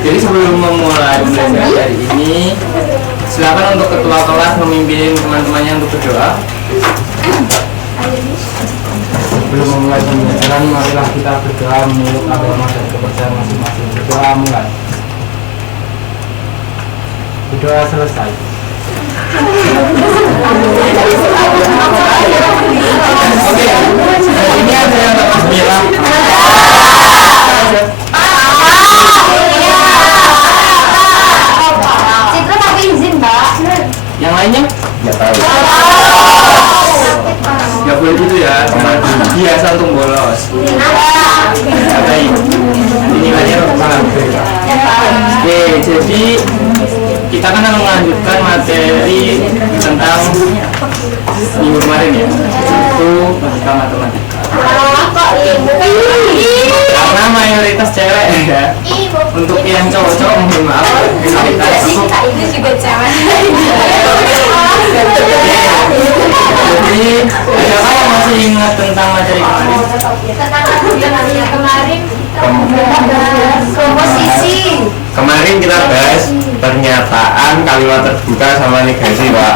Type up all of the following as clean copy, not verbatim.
Jadi sebelum memulai pembelajaran hari ini, silakan untuk ketua kelas memimpin teman-temannya untuk berdoa. Sebelum memulai pembelajaran, marilah kita berdoa menurut agama dan kepercayaan masing-masing. Berdoa mulai. Berdoa selesai. Oke, ini ada yang tak bismillah. Citra pakai izin, Mbak. Yang lainnya? Nggak tahu. Nggak boleh gitu ya, biasa untuk bolos. Baik, nanti nilainya sangat berbeda. Oke, jadi kita kan akan melanjutkan materi tentang minggu kemarin ya, itu logika matematika. Karena mayoritas cewek ya, untuk yang cowok-cowok mohon maaf, minoritas Ini juga cewek. Jadi, siapa yang masih ingat tentang materi kemarin? Kemarin komposisi. Kemarin kita bahas pernyataan kalimat terbuka sama negasi, Pak.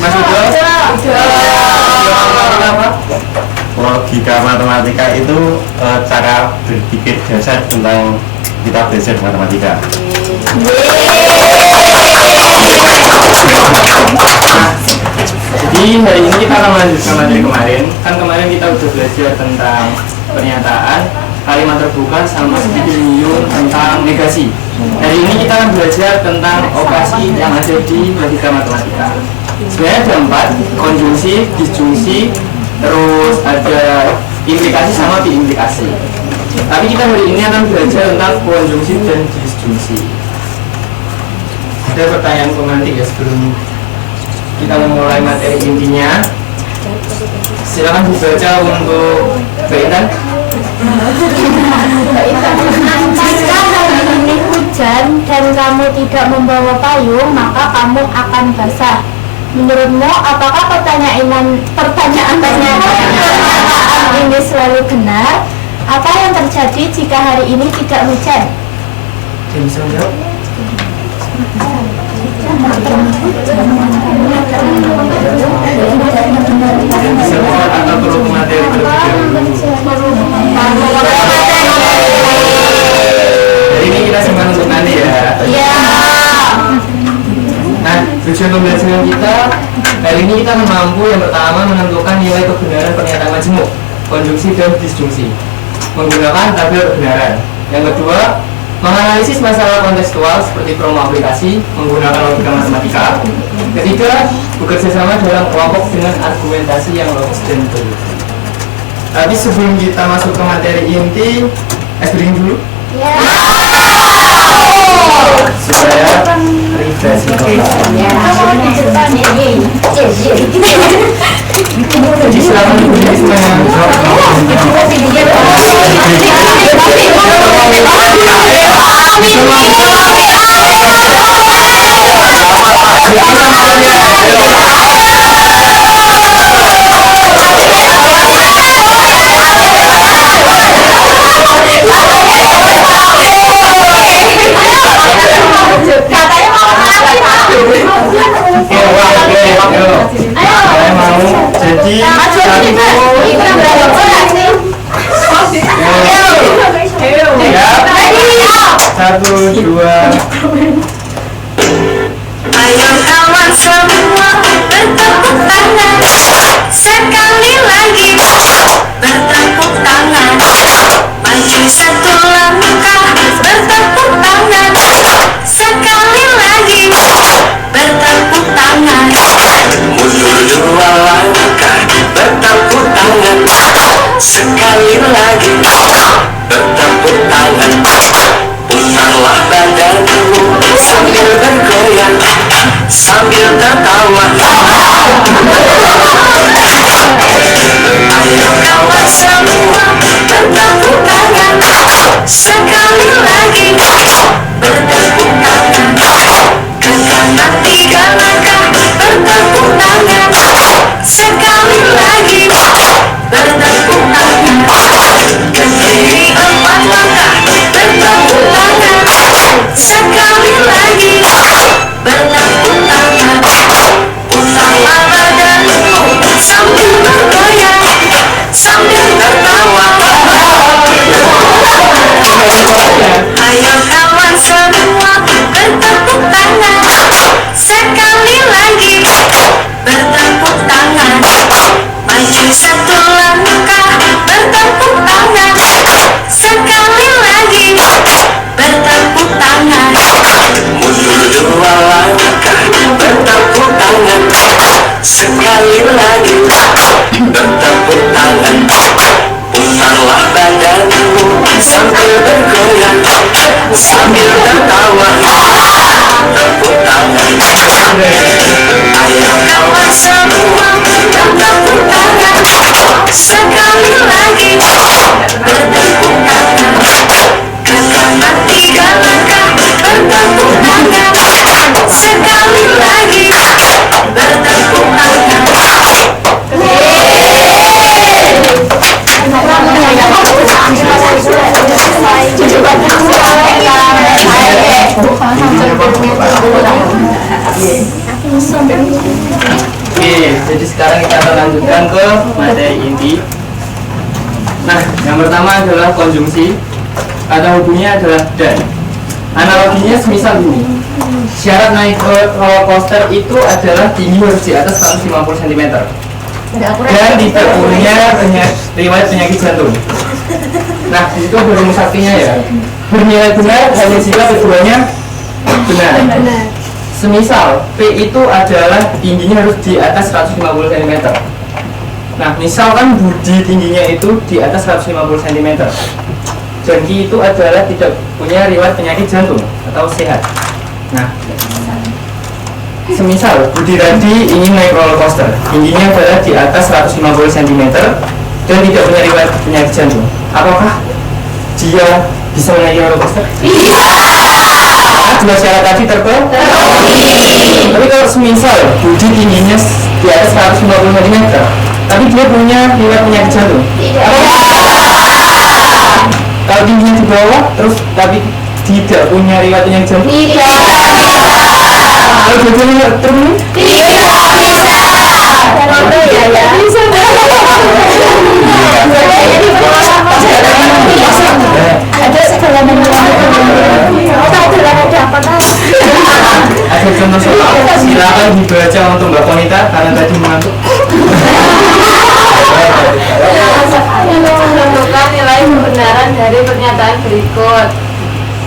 Mas Udo? Apa? Logika matematika itu cara berpikir dasar tentang kita belajar matematika. Jadi hari ini kita akan melanjutkan materi kemarin. Kan kemarin kita udah belajar tentang pernyataan, kalimat terbuka, sama sedikit menyinggung tentang negasi. Hari ini kita akan belajar tentang operasi yang ada di logika matematika. Sebenarnya ada 4, konjungsi, disjungsi, terus ada implikasi sama diimplikasi. Tapi kita hari ini akan belajar tentang konjungsi dan disjungsi. Ada pertanyaan pemantik ya sebelum kita memulai materi intinya. Silakan dibaca untuk Mbak Intan. Jika hari ini hujan dan kamu tidak membawa payung, maka kamu akan basah. Menurutmu, apakah pertanyaan ini selalu benar? Apa yang terjadi jika hari ini tidak hujan? Bisa menjawab? Bisa menjawab atau perlu materi terlebih dahulu? Jadi ini kita simpan untuk nanti ya. Ya. Nah, tujuan pembelajaran kita kali ini kita akan mampu yang pertama menentukan nilai kebenaran pernyataan majemuk, konjungsi dan disjungsi menggunakan tabel kebenaran. Yang kedua, menganalisis masalah kontekstual seperti promo aplikasi menggunakan logika matematika. Ketiga, bekerja sama dalam kelompok dengan argumentasi yang logis dan betul. Tapi sebelum kita masuk ke materi inti, breaking dulu. Ya. Supaya refreshing Jadi silakan ditulis Satu, dua. Ayo kawan semua bertepuk tangan, sekali lagi bertepuk tangan, maju satu langkah bertepuk tangan, sekali lagi bertepuk tangan, mundur dua langkah sekali lagi bertepuk tangan. Putarlah badanmu sambil bergoyang, sambil tertawa. Tepuk tangan. Ayo kawan semua bertepuk tangan. Sekali lagi bertepuk tangan. Katakan 3 langkah bertepuk tangan. Sekali lagi bertepuk Oke, jadi sekarang kita akan lanjutkan ke materi inti. Nah, yang pertama adalah konjungsi. Kata hubungnya adalah dan. Analoginya semisal gini. Syarat naik roller coaster itu adalah tinggi harus di atas 150 cm dan tidak punya riwayat penyakit jantung. Nah, itu rumus saktinya ya. Bernilai benar hanya jika keduanya benar. Semisal P itu adalah tingginya harus di atas 150 cm. Nah, misalkan Budi tingginya itu di atas 150 cm dan Q itu adalah tidak punya riwayat penyakit jantung atau sehat. Nah, semisal Budi tadi ingin naik roller coaster, tingginya adalah di atas 150 cm dan tidak punya riwayat penyakit jantung. Apakah dia bisa menaiki roller coaster? Bisa. Dua syarat tadi terpenuhi. Tapi kalau semisal Budi tingginya di atas 150 cm, tapi dia punya riwayat penyakit jantung. Kalau tingginya di bawah, terus tapi tidak punya riwayat penyakit jantung. Tidak. Kalau dua-duanya terpenuhi? Tidak bisa. Ada segala Ada contoh soal, silakan dibaca untuk Mbak Konita karena tadi mengantuk. Menentukan nilai kebenaran dari pernyataan berikut.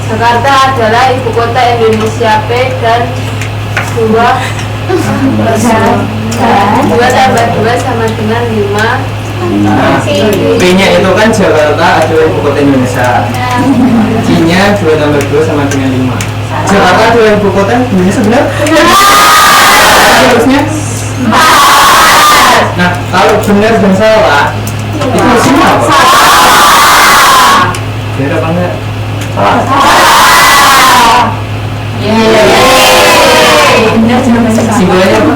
Jakarta adalah ibu kota Indonesia. P dan 2 tambah 2 sama dengan 5. Nah, P-nya itu kan Jakarta adalah ibu kota Indonesia. Q-nya 2 tambah 2 sama dengan 5. Jakarta adalah ibu kota Indonesia, benar? Harusnya? Nah, kalau benar dan salah itu harusnya apa? Benar apa enggak? Simbolnya apa?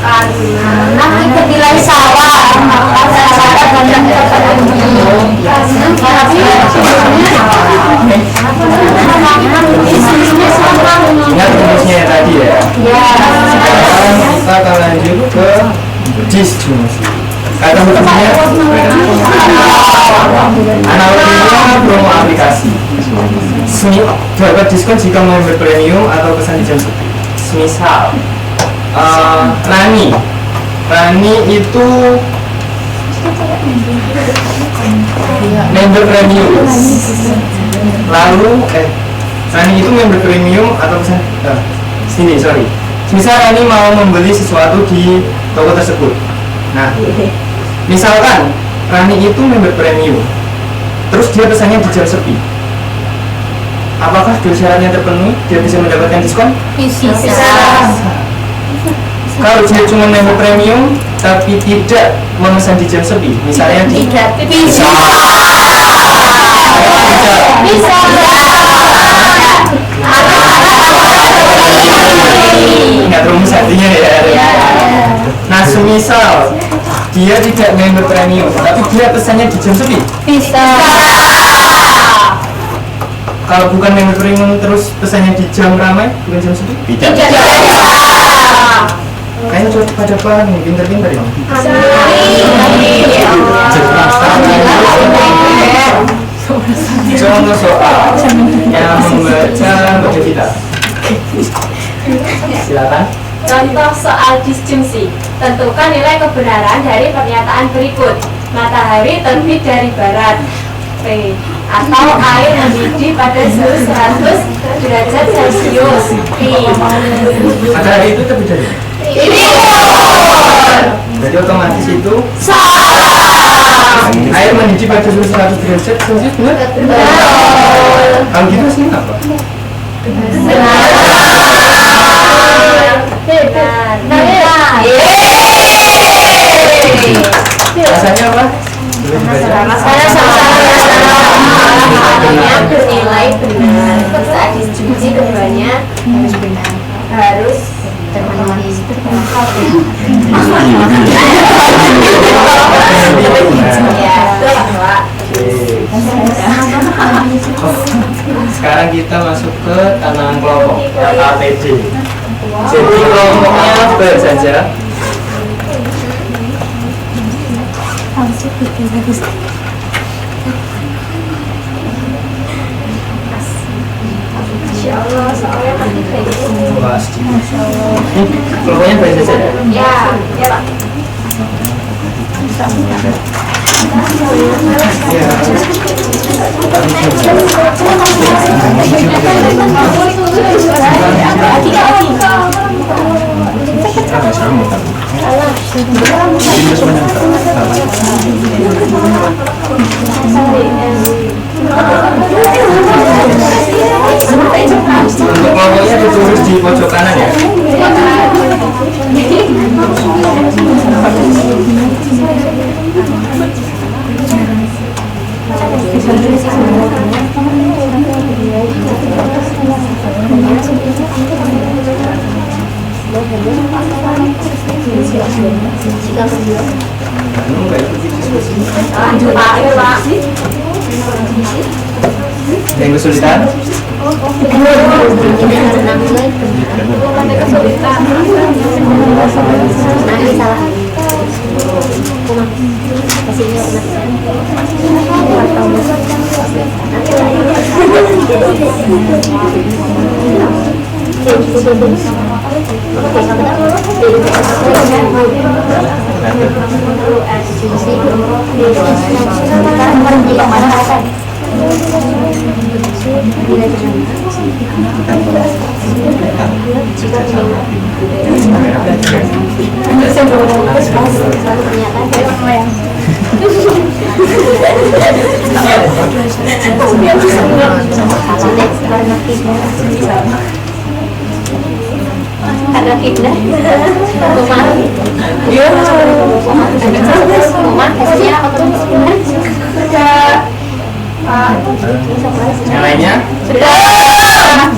karena kita nilai salah maka salah banyak Ingat rumusnya tadi ya? Sekarang kita akan lanjut ke disjungsi. Kata hubungnya analoginya promo aplikasi. Dapat diskon jika member premium atau pesan di jam sepi. Semisal Rani itu member premium. Lalu Rani itu member premium atau pesan sorry. Misal Rani mau membeli sesuatu di toko tersebut. Nah, misalkan Rani itu member premium, terus dia pesannya di jam sepi. Apakah dua syaratnya terpenuhi? Dia bisa mendapatkan diskon? bisa. Kalau dia cuma member premium tapi tidak memesan di jam sepi, misalnya di Bisa. ingat rumus artinya ya. Nah, semisal dia tidak member premium tapi dia pesannya di jam sepi, Bisa. kalau bukan member premium terus pesannya di jam ramai bukan jam sepi, Tidak. kayaknya coba pada paham nih, pinter-pinter ya. Contoh soal yang membaca Mbak Devita. Silakan. Contoh soal disjungsi. Tentukan nilai kebenaran dari pernyataan berikut. Matahari terbit dari barat. P. Atau air mendidih pada suhu 100 derajat Celcius. P. Matahari itu terbit dari Ini Berarti otomatis itu air mendidih pada suhu 100 derajat Celcius benar? Kalau gitu sih apa? Rasanya apa? Rasanya bernilai benar. Saat distribusi keduanya harus Sekarang kita masuk ke tantangan kelompok KKTJ. Jadi kelompoknya apa saja? Insya Allah soalnya pasti kayak gitu. Kelompoknya apa saja? Ya, ya Pak. Untuk kelompoknya ditulis di pojok kanan ya. Lanjut Pak, ya Pak. Yang kesulitan? Ada fitnah rumah hasilnya otomatis sudah Yang lainnya? sudah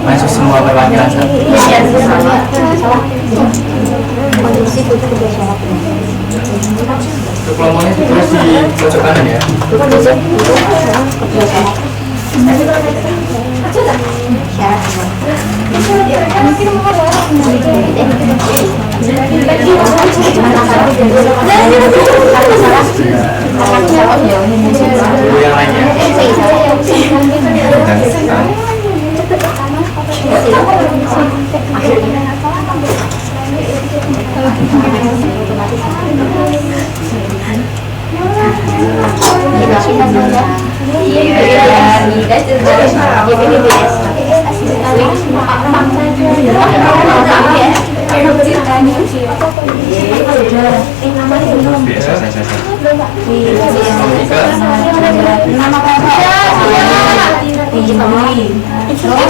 Masuk semua perwakilan satu. Untuk kelompoknya ditulis di pojok kanan ya. Dulu yang lainnya.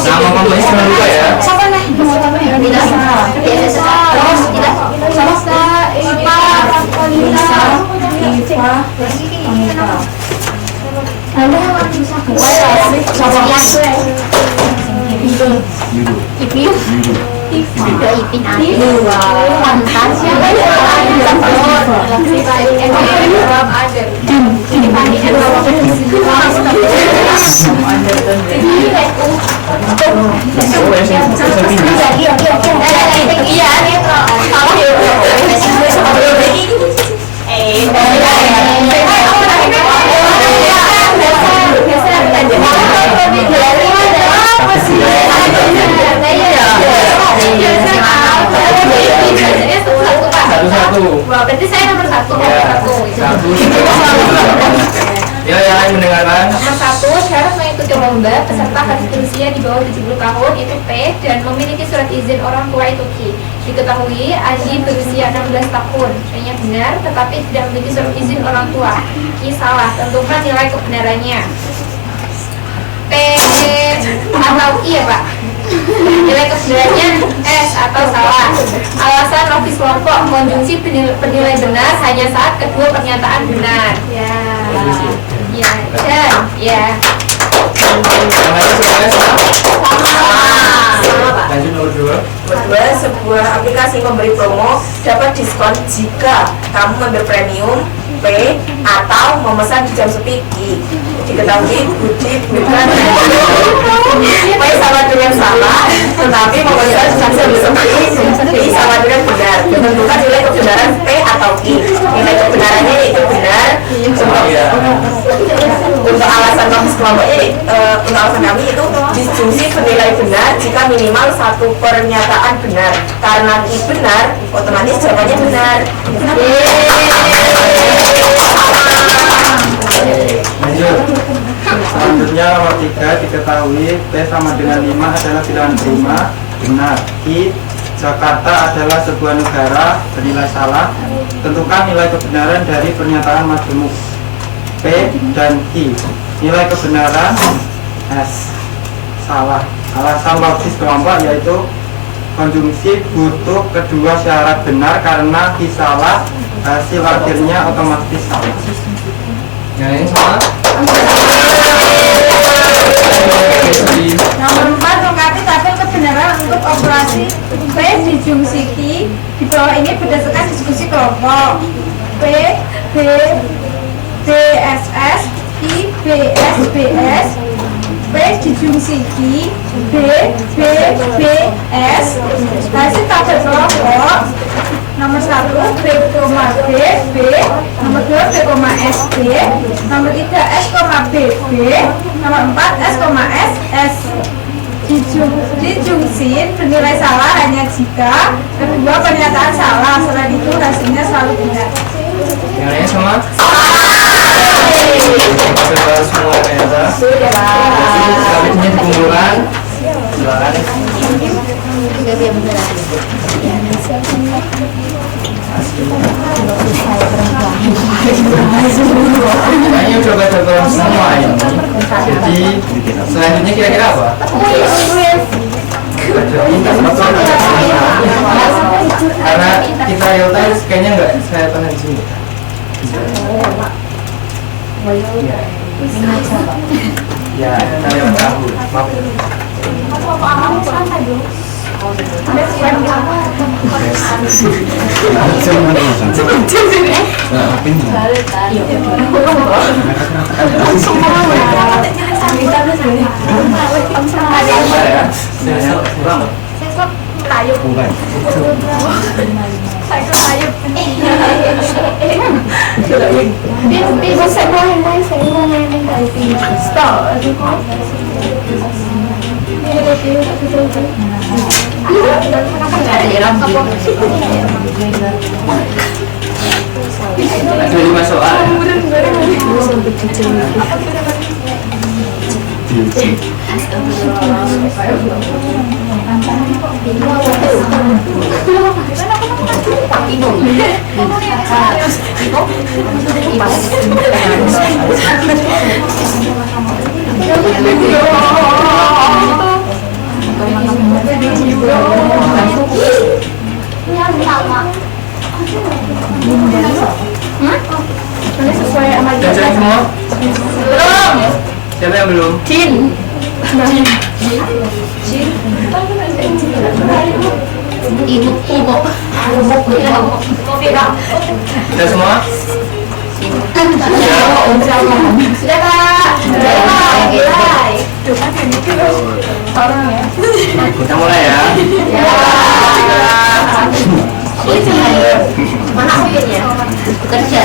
Nama kompleksnya jangan lupa ya. Satu-satu. Berarti saya nomor satu. Ya, satu. Ya, yang lain mendengarkan. Nomor 1, syarat mengikuti lomba, peserta harus berusia di bawah 70 tahun, itu P, dan memiliki surat izin orang tua, itu Q. Diketahui Adi berusia 16 tahun, P-nya benar, tetapi tidak memiliki surat izin orang tua. Q salah, tentukan nilai kebenarannya. P atau I ya Pak? Nilai kebenarannya S atau salah. Alasan logis kelompok konjungsi penilai benar hanya saat kedua pernyataan benar. Ya. Ya. Dan ya. Yang lain semuanya sama. Sama Pak. Lanjut nomor 2. Kedua, sebuah aplikasi memberi promo dapat diskon jika kamu member premium P atau memesan di jam sepi I. Diketahui Budi bukan P sama dengan salah, tetapi memesan di jam sepi I sama dengan benar. Tentukan nilai kebenaran P atau I. Nilai kebenarannya itu benar. Untuk alasan logis kelompok ini, untuk alasan kami itu disjungsi bernilai benar jika minimal satu pernyataan benar. Karena I benar, otomatis jawabannya benar. Lanjut. Selanjutnya nomor 3, diketahui P sama dengan 5 adalah bilangan prima. Benar. I, Jakarta adalah sebuah negara. Bernilai salah. Tentukan nilai kebenaran dari pernyataan majemuk P dan I. Nilai kebenaran S. Salah. Alasan logis kelompok yaitu konjungsi butuh kedua syarat benar, karena I salah, hasil akhirnya otomatis salah. Yang lain sama. Nomor 4, lengkapi tabel kebenaran untuk operasi P dijungsi Q. Di bawah ini berdasarkan diskusi kelompok. P, B, BSS, I, BS, BS. P dijungsi Q, B, B, BS. Hasil tabel kelompok. Nomor 1, B, B, B. Nomor 2, B, S, B. Nomor 3, S, B, B. Nomor 4, S, S, S. Dijungsi bernilai salah hanya jika kedua pernyataan salah, selain itu hasilnya selalu benar. Yang lainnya sama. Sudah semua ternyata. Sudah Pak. Selanjutnya dikumpulkan. Silakan. Kayaknya udah baca semua ini. Jadi selanjutnya kira-kira apa? Karena kita real time kayaknya nggak saya tahan di sini. Ya, kita lewat tahu. Maaf. Ada 5 soal. Sesuai sama Udah cek semua? belum? Siapa yang belum? Jin. Ibu. Udah semua? Sudah Kak. Kita mulai ya. Mana akhirnya? Kerja.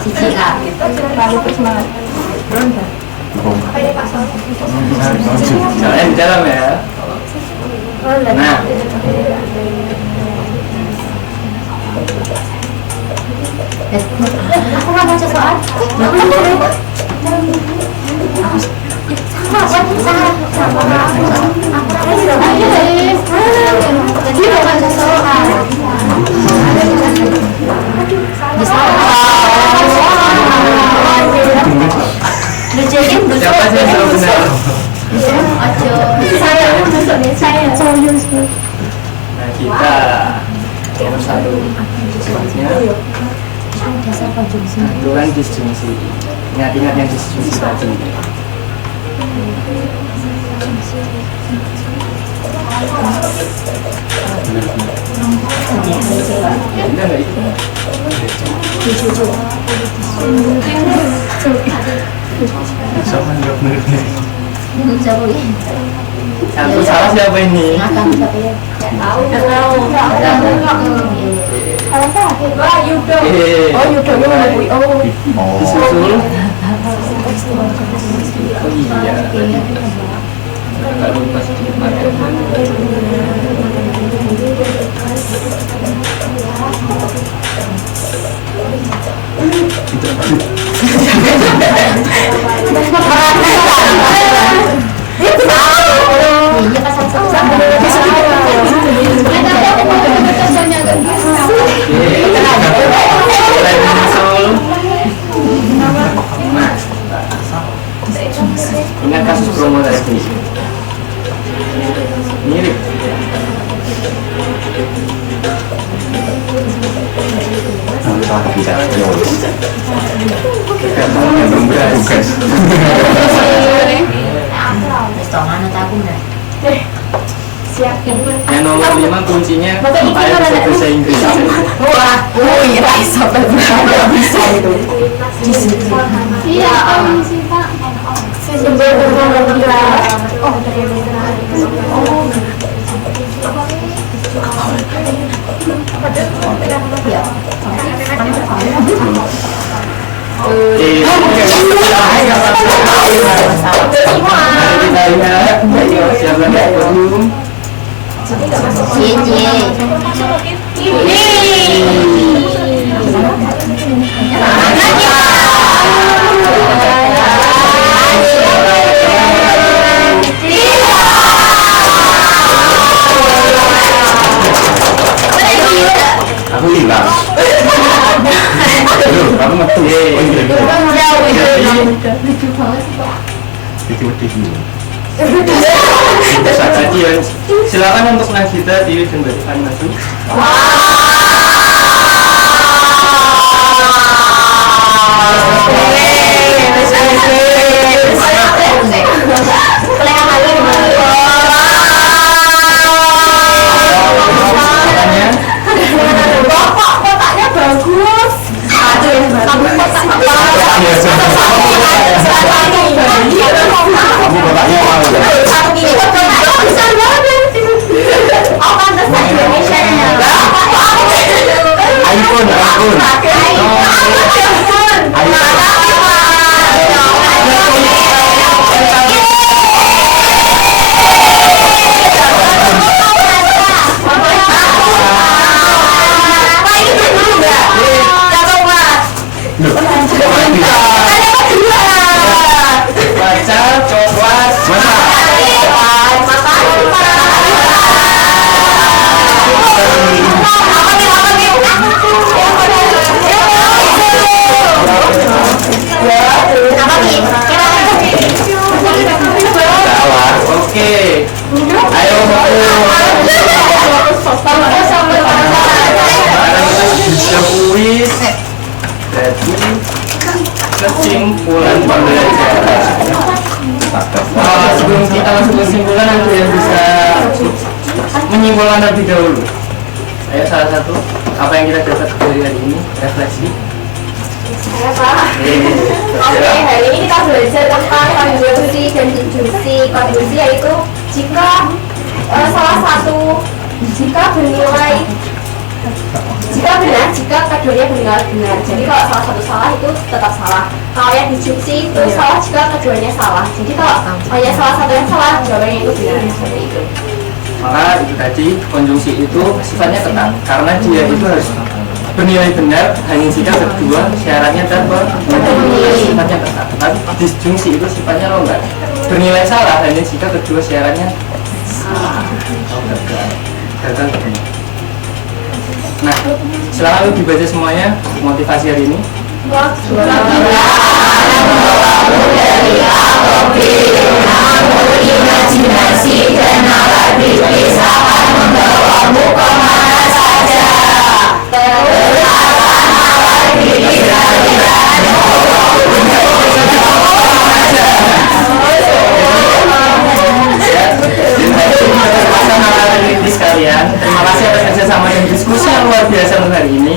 Cici Kak. Jangan di dalam ya. Nah. Siapa sih yang selalu benar? Nah, kita nomor 1 selanjutnya itu kan disjungsi. Ingat-ingat yang disjungsi tadi. Kita nggak itu. Satu salah siapa ini? Wah, Yudo. Oh, Yudo ini Disusul. Oh iya. Agak lupa sedikit materi. Mulai menyusul. Nah, ingat kasus promo tadi. Mirip. Yang nomor 5 kuncinya supaya bisa bahasa Inggris. Wah, bisa bisa itu. Iya, sih Pak. Sumber oh, Kita lihat siapa yang belum. Aku hilang. Aduh, kamu ngerti. Silakan untuk Nagita, Tiwi dan Mbak Tiffany masuk. Kotaknya bagus. Aduh, kamu kotak apa? Kamu kotaknya mau. Besar banget. Oh, pantesan Indonesia-nya. iPhone. Baca, coklat, Salah. oke. Ayo bisa kuis. Jadi kesimpulan pembelajaran. Sebelum kita masuk kesimpulan, ada yang bisa menyimpulkan terlebih dahulu. Ayo salah satu apa yang kita dapat dari hari ini, refleksi. Oke, hari ini kita belajar tentang konjungsi dan disjungsi. Konjungsi yaitu jika jika keduanya bernilai benar. Jadi kalau salah satu salah itu tetap salah. Kalau yang disjungsi itu salah jika keduanya salah. Jadi kalau hanya salah satu yang salah, jawabannya itu benar, seperti itu. Maka itu tadi konjungsi itu sifatnya ketat karena dia itu harus bernilai benar hanya jika kedua syaratnya terpenuhi. Sifatnya tetap. Tapi disjungsi itu sifatnya longgar. Bernilai salah hanya jika kedua syaratnya gagal. Nah, silakan dibaca semuanya motivasi hari ini. Imajinasi dan alat bisnis akan membawamu kemana saja. Terletakkan alat bisnis kalian. Sekalian, terima kasih atas kerjasama dan diskusi yang luar biasa untuk hari ini.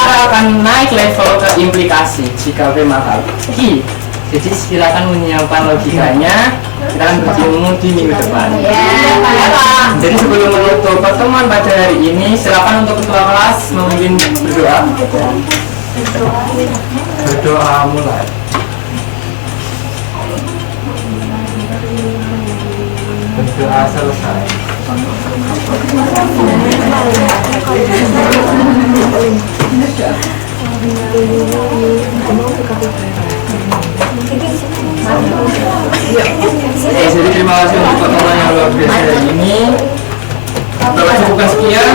Kita akan naik level ke implikasi jika V maka I. Jadi silakan menyiapkan logikanya. Kita akan bertemu di minggu depan. Jadi sebelum menutup pertemuan pada hari ini, silakan untuk ketua kelas memimpin berdoa. Berdoa mulai. Berdoa selesai. Jadi terima kasih untuk pertemuan yang luar biasa hari ini. Bapak cukupkan sekian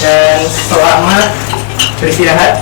dan selamat beristirahat.